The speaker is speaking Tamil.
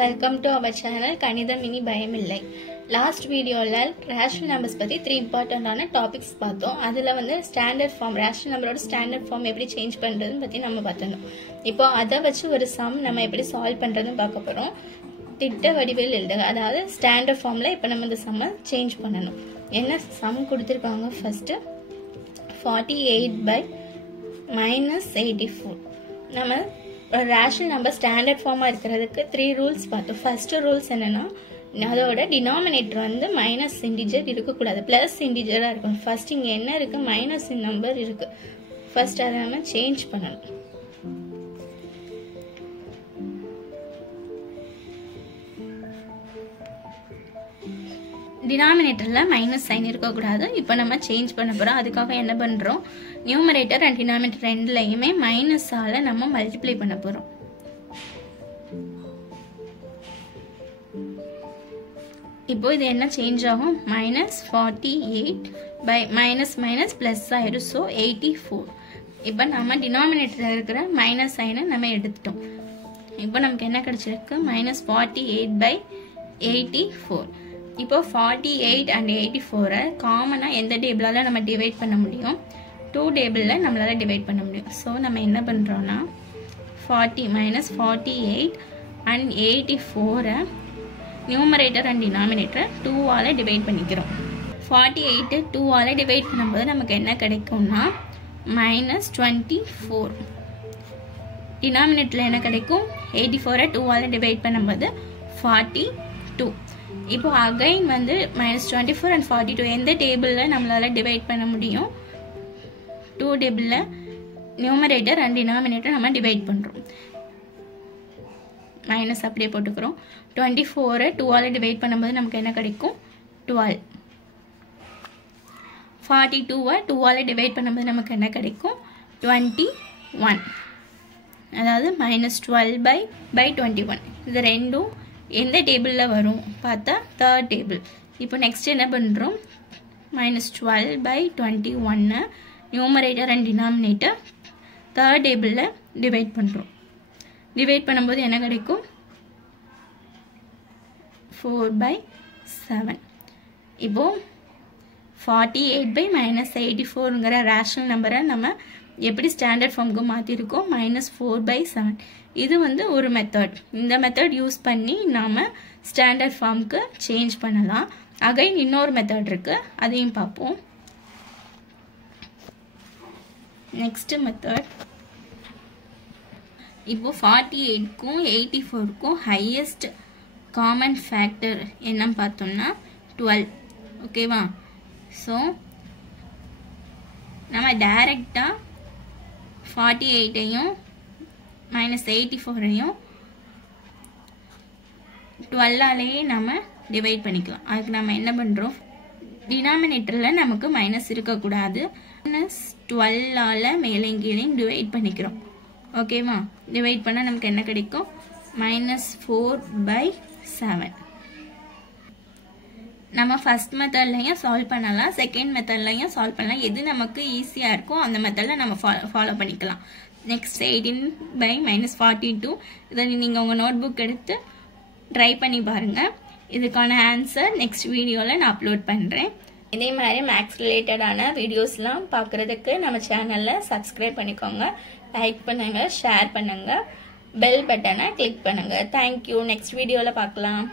Welcome to our channel Kanidam Mini Bayamillai. Last video la rational numbers பத்தி 3 important ஆன டாபிக்ஸ் பார்த்தோம். அதுல வந்து ஸ்டாண்டர்ட் ஃபார்ம் rational numberோட ஸ்டாண்டர்ட் ஃபார்ம் எப்படி சேஞ்ச் பண்றதுன்னு பத்தி நம்ம பார்த்தோம். இப்போ அத வச்சு ஒரு சம் நம்ம எப்படி சால்வ் பண்றதுன்னு பார்க்க போறோம். திட்ட வடிவில் எழுதுங்க. அதாவது ஸ்டாண்டர்ட் ஃபார்ம்ல இப்போ நம்ம இந்த சம்மை சேஞ்ச் பண்ணனும். என்ன சம் கொடுத்திருக்காங்க ஃபர்ஸ்ட் 48 by -84. நம்ம rational number standard form இருக்கிறதுக்கு 3 rules பார்த்தோம். first rules என்னன்னா அதோட denominator வந்து minus integer இருக்க கூடாது, plus integer இருக்கணும். first இங்க என்ன இருக்கு, minus number இருக்கு. first அத நம்ம change பண்ணனும். denominatorல minus sign இருக்க கூடாது. இப்போ நம்ம change பண்ண போறோம். அதுக்காக என்ன பண்றோம், numerator and denominator ரெண்டுலயுமே minus ஆல நம்ம multiply பண்ண போறோம். இப்போ இது என்ன சேஞ்ச் ஆகும், -48 by minus plus ஆயிடும். so 84. இப்போ நம்ம denominatorல இருக்கிற minus sign நம்ம எடுத்துட்டோம். இப்போ நமக்கு என்ன கிடைச்சிருக்கு, -48 by 84. இப்போ 48 and 84 காமனா எந்த டேபிளால நம்ம டிவைட் பண்ண முடியும், 2 டேபிள்ல நம்மளால டிவைட் பண்ண முடியும். சோ நம்ம என்ன பண்றோம்னா 48 and 84 நியூமரேட்டர் and டினாமினேட்டர் 2 ஆல டிவைட் பண்ணிக்கிறோம். 48 2 ஆல டிவைட் பண்ணும்போது நமக்கு என்ன கிடைக்கும்னா -24. டினாமினேட்டர்ல என்ன கிடைக்கும், 84 2 ஆல டிவைட் பண்ணும்போது 42. இப்போ again வந்து -24 and 42 எந்த டேபிள்ல நம்மளால டிவைட் பண்ண முடியும், 2 டேபிள்ல நியூமரேட்டர் and டினாமினேட்டர் நம்ம டிவைட் பண்றோம். மைனஸ் அப்படியே போட்டுக்கிறோம். 24 2 ஆல டிவைட் பண்ணும்போது நமக்கு என்ன கிடைக்கும், 12. 42 2 ஆல டிவைட் பண்ணும்போது நமக்கு என்ன கிடைக்கும், 21. அதாவது -12 by 21. இது ரெண்டும் எந்த டேபிள்ல வரும் பார்த்தா third டேபிள். இப்போ நெக்ஸ்ட் என்ன பண்றோம், -12 by 21 numerator and denominator third டேபிள்ல டிவைட் பண்றோம். டிவைட் பண்ணும்போது என்ன கிடைக்கும், 4 by 7. இப்போ 48 by -84ங்கற ரேஷனல் நம்பரை நம்ம எப்படி ஸ்டாண்டர்ட் ஃபார்முக்கு மாத்திருக்கோம், -4 by 7. இது வந்து ஒரு மெத்தட். இந்த மெத்தட் யூஸ் பண்ணி நாம ஸ்டாண்டர்ட் ஃபார்முக்கு சேஞ்ச் பண்ணலாம். அகைன் இன்னொரு மெத்தட் இருக்கு, அதையும் பார்ப்போம். நெக்ஸ்ட் மெத்தட், இப்போ 48க்கும் 84க்கும் ஹையஸ்ட் காமன் ஃபேக்டர் என்னன்னு பார்த்தோம்னா 12. ஓகேவா? ஸோ நம்ம டைரக்டா 48ஐயும் -84ஐயும் 12 ஆலேயே நம்ம டிவைட் பண்ணிக்கலாம். அதுக்கு நம்ம என்ன பண்றோம், டினாமினேட்டர்ல நமக்கு மைனஸ் இருக்கக்கூடாது, -12 ஆல மேலையும் கீழையும் டிவைட் பண்ணிக்கிறோம். ஓகேவா? டிவைட் பண்ணா நமக்கு என்ன கிடைக்கும், -4 by 7. நம்ம ஃபர்ஸ்ட் மெத்தட்லயும் சால்வ் பண்ணலாம், செகண்ட் மெத்தட்லயும் சால்வ் பண்ணலாம். எது நமக்கு ஈஸியா இருக்கோ அந்த மெத்தட்ல நம்ம ஃபாலோ பண்ணிக்கலாம். Next 18 by -42. இதை நீங்க உங்க நோட் புக் எடுத்து ட்ரை பண்ணி பாருங்க. இதுக்கான ஆன்சர் நெக்ஸ்ட் வீடியோல நான் அப்லோட் பண்றேன். இதே மாதிரி மேக்ஸ் ரிலேட்டடான வீடியோஸ்லாம் பார்க்கறதுக்கு நம்ம சேனல்ல சப்ஸ்கிரைப் பண்ணிக்கோங்க, லைக் பண்ணுங்க, ஷேர் பண்ணுங்க, பெல் பட்டனை கிளிக் பண்ணுங்க. தேங்க்யூ. நெக்ஸ்ட் வீடியோல பார்க்கலாம்.